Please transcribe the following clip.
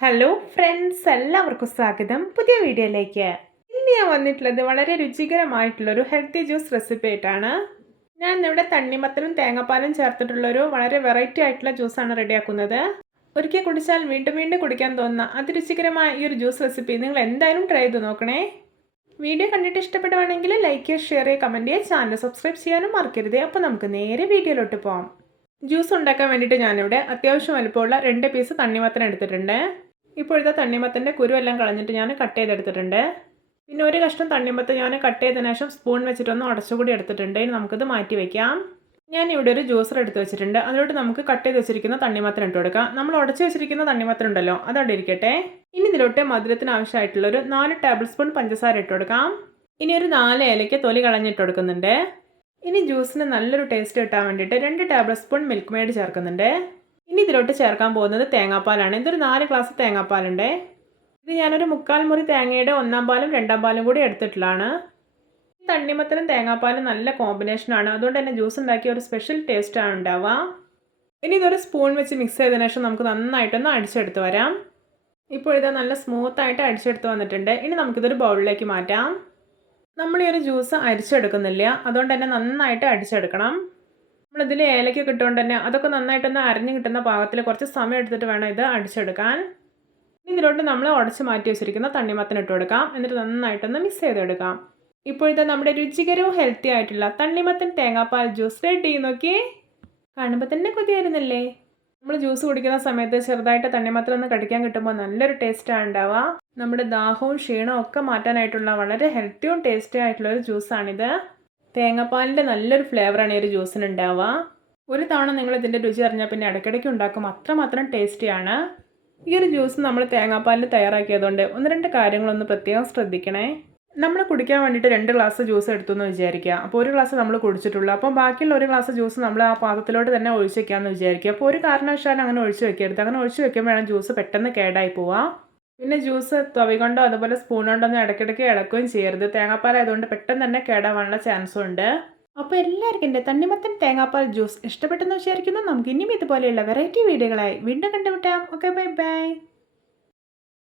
Hello friends, എല്ലാവർക്കും സ്വാഗതം പുതിയ വീഡിയോയിലേക്ക്. ഇന്ന് ഞാൻ വന്നിട്ടുള്ളത് വളരെ രുചികരമായിട്ടുള്ളൊരു ഹെൽത്തി ജ്യൂസ് റെസിപ്പി ആയിട്ടാണ്. ഞാൻ ഇന്നിവിടെ തണ്ണിമത്തനും തേങ്ങാപ്പാലും ചേർത്തിട്ടുള്ളൊരു വളരെ വെറൈറ്റി ആയിട്ടുള്ള ജ്യൂസാണ് റെഡിയാക്കുന്നത്. ഒരിക്കൽ കുടിച്ചാൽ വീണ്ടും വീണ്ടും കുടിക്കാൻ തോന്നുന്ന അതിരുചികരമായ ഈ ഒരു ജ്യൂസ് റെസിപ്പി നിങ്ങൾ എന്തായാലും ട്രൈ ചെയ്ത് നോക്കണേ. വീഡിയോ കണ്ടിട്ട് ഇഷ്ടപ്പെടുവാണെങ്കിൽ ലൈക്ക് ചെയ്യുക, ഷെയർ ചെയ്യുക, കമൻറ്റ് ചെയ്യുക, ചാനൽ സബ്സ്ക്രൈബ് ചെയ്യാനും മറക്കരുത്. അപ്പോൾ നമുക്ക് നേരെ വീഡിയോയിലോട്ട് പോകാം. ജ്യൂസ് ഉണ്ടാക്കാൻ വേണ്ടിയിട്ട് ഞാനിവിടെ അത്യാവശ്യം വലുപ്പമുള്ള 2 പീസ് തണ്ണിമത്തൻ എടുത്തിട്ടുണ്ട്. ഇപ്പോഴത്തെ തണ്ണിമത്തൻ്റെ കുരുവെല്ലാം കളഞ്ഞിട്ട് ഞാൻ കട്ട് ചെയ്തെടുത്തിട്ടുണ്ട്. പിന്നെ ഒരു കഷ്ണം തണ്ണിമത്തൻ ഞാൻ കട്ട് ചെയ്തതിന് ശേഷം സ്പൂൺ വെച്ചിട്ടൊന്ന് ഉടച്ചുകൂടി എടുത്തിട്ടുണ്ട്. ഇനി നമുക്കിത് മാറ്റി വയ്ക്കാം. ഞാനിവിടെ ഒരു ജ്യൂസർ എടുത്ത് വെച്ചിട്ടുണ്ട്. അതിലോട്ട് നമുക്ക് കട്ട് ചെയ്ത് വെച്ചിരിക്കുന്ന തണ്ണിമത്തൻ ഇട്ട് കൊടുക്കാം. നമ്മൾ ഉടച്ച് വെച്ചിരിക്കുന്ന തണ്ണിമത്തൻ ഉണ്ടല്ലോ, അതവിടെ ഇരിക്കട്ടെ. ഇനി ഇതിലോട്ട് മധുരത്തിന് ആവശ്യമായിട്ടുള്ളൊരു 4 ടേബിൾ സ്പൂൺ പഞ്ചസാര ഇട്ട് കൊടുക്കാം. ഇനി ഒരു 4 ഏലയ്ക്ക് തൊലി കളഞ്ഞിട്ട് കൊടുക്കുന്നുണ്ട്. ഇനി ജ്യൂസിന് നല്ലൊരു ടേസ്റ്റ് കിട്ടാൻ വേണ്ടിയിട്ട് 2 ടേബിൾ സ്പൂൺ മിൽക്ക് മെയ്ഡ് ചേർക്കുന്നുണ്ട്. ഇനി ഇതിലോട്ട് ചേർക്കാൻ പോകുന്നത് തേങ്ങാപ്പാലാണ്. ഇതൊരു 4 ഗ്ലാസ് തേങ്ങാപ്പാലുണ്ട്. ഇത് ഞാനൊരു 3/4 മുറി തേങ്ങയുടെ 1/4 പാലും 2/4 പാലും കൂടി എടുത്തിട്ടുള്ളതാണ്. തണ്ണിമത്തനും തേങ്ങാപ്പാലും നല്ല കോമ്പിനേഷനാണ്. അതുകൊണ്ട് തന്നെ ജ്യൂസ് ഉണ്ടാക്കിയ ഒരു സ്പെഷ്യൽ ടേസ്റ്റാണ് ഉണ്ടാവുക. ഇനി ഇതൊരു സ്പൂൺ വെച്ച് മിക്സ് ചെയ്തതിനു ശേഷം നമുക്ക് നന്നായിട്ടൊന്ന് അടിച്ചെടുത്ത് വരാം. ഇപ്പോൾ ഇത് നല്ല സ്മൂത്തായിട്ട് അടിച്ചെടുത്ത് വന്നിട്ടുണ്ട്. ഇനി നമുക്കിതൊരു ബൗളിലേക്ക് മാറ്റാം. നമ്മൾ ഈ ഒരു ജ്യൂസ് അരിച്ചെടുക്കുന്നില്ല, അതുകൊണ്ട് തന്നെ നന്നായിട്ട് അടിച്ചെടുക്കണം. നമ്മളിതിൽ ഏലയ്ക്കൊക്കെ ഇട്ടുകൊണ്ട് തന്നെ അതൊക്കെ നന്നായിട്ടൊന്ന് അരിഞ്ഞ് കിട്ടുന്ന പാകത്തിൽ കുറച്ച് സമയം എടുത്തിട്ട് വേണം ഇത് അടിച്ചെടുക്കാൻ. ഇതിലോട്ട് നമ്മൾ ഉടച്ച് മാറ്റി വെച്ചിരിക്കുന്ന തണ്ണിമത്തൻ ഇട്ട് കൊടുക്കാം. എന്നിട്ട് നന്നായിട്ടൊന്ന് മിക്സ് ചെയ്തെടുക്കാം. ഇപ്പോഴത്തെ നമ്മുടെ രുചികരവും ഹെൽത്തി ആയിട്ടുള്ള തണ്ണിമത്തൻ തേങ്ങാപ്പാൽ ജ്യൂസ് റെഡി. നോക്കി കാണുമ്പോൾ തന്നെ കൊതിയായിരുന്നല്ലേ. നമ്മൾ ജ്യൂസ് കുടിക്കുന്ന സമയത്ത് ചെറുതായിട്ട് തണ്ണിമത്തൻ ഒന്ന് കടിക്കാൻ കിട്ടുമ്പോൾ നല്ലൊരു ടേസ്റ്റാണ് ഉണ്ടാവുക. നമ്മുടെ ദാഹവും ക്ഷീണവും ഒക്കെ മാറ്റാനായിട്ടുള്ള വളരെ ഹെൽത്തിയും ടേസ്റ്റി ആയിട്ടുള്ള ഒരു ജ്യൂസാണിത്. തേങ്ങാപ്പാലിൻ്റെ നല്ലൊരു ഫ്ലേവറാണ് ഈ ഒരു ജ്യൂസിന് ഉണ്ടാവുക. ഒരു തവണ നിങ്ങൾ ഇതിൻ്റെ രുചി അറിഞ്ഞാൽ പിന്നെ ഇടയ്ക്കിടയ്ക്ക് ഉണ്ടാക്കും, അത്രമാത്രം ടേസ്റ്റിയാണ്. ഈ ഒരു ജ്യൂസ് നമ്മൾ തേങ്ങാപ്പാലിൽ തയ്യാറാക്കിയതുകൊണ്ട് 1-2 കാര്യങ്ങളൊന്ന് പ്രത്യേകം ശ്രദ്ധിക്കണേ. നമ്മൾ കുടിക്കാൻ വേണ്ടിയിട്ട് 2 ഗ്ലാസ് ജ്യൂസ് എടുത്തു എന്ന് വിചാരിക്കുക. അപ്പോൾ ഒരു ഗ്ലാസ് നമ്മൾ കുടിച്ചിട്ടുള്ളൂ. അപ്പോൾ ബാക്കിയുള്ള ഒരു ഗ്ലാസ് ജ്യൂസ് നമ്മൾ ആ പാത്രത്തിലോട്ട് തന്നെ ഒഴിച്ച് വെക്കാമെന്ന് വിചാരിക്കുക. അപ്പോൾ ഒരു കാരണവശാലും അങ്ങനെ ഒഴിച്ച് വെക്കരുത്. അങ്ങനെ ഒഴിച്ച് വെക്കുമ്പോഴാണ് ജ്യൂസ് പെട്ടെന്ന് കേടായി പോവുക. പിന്നെ ജ്യൂസ് തവി കൊണ്ടോ അതുപോലെ സ്പൂൺ കൊണ്ടോ ഒന്നും ഇടയ്ക്കിടയ്ക്ക് ഇളക്കുകയും ചെയ്യരുത്. തേങ്ങാപ്പാലായതുകൊണ്ട് പെട്ടെന്ന് തന്നെ കേടാവാനുള്ള ചാൻസും ഉണ്ട്. അപ്പോൾ എല്ലാവർക്കും എൻ്റെ തണ്ണിമത്തൻ തേങ്ങാപ്പാൽ ജ്യൂസ് ഇഷ്ടപ്പെട്ടെന്ന് വിചാരിക്കുന്നു. നമുക്ക് ഇനിയും ഇതുപോലെയുള്ള വെറൈറ്റി വീഡിയോകളായി വീണ്ടും കണ്ടുമുട്ടാം. Okay, bye bye.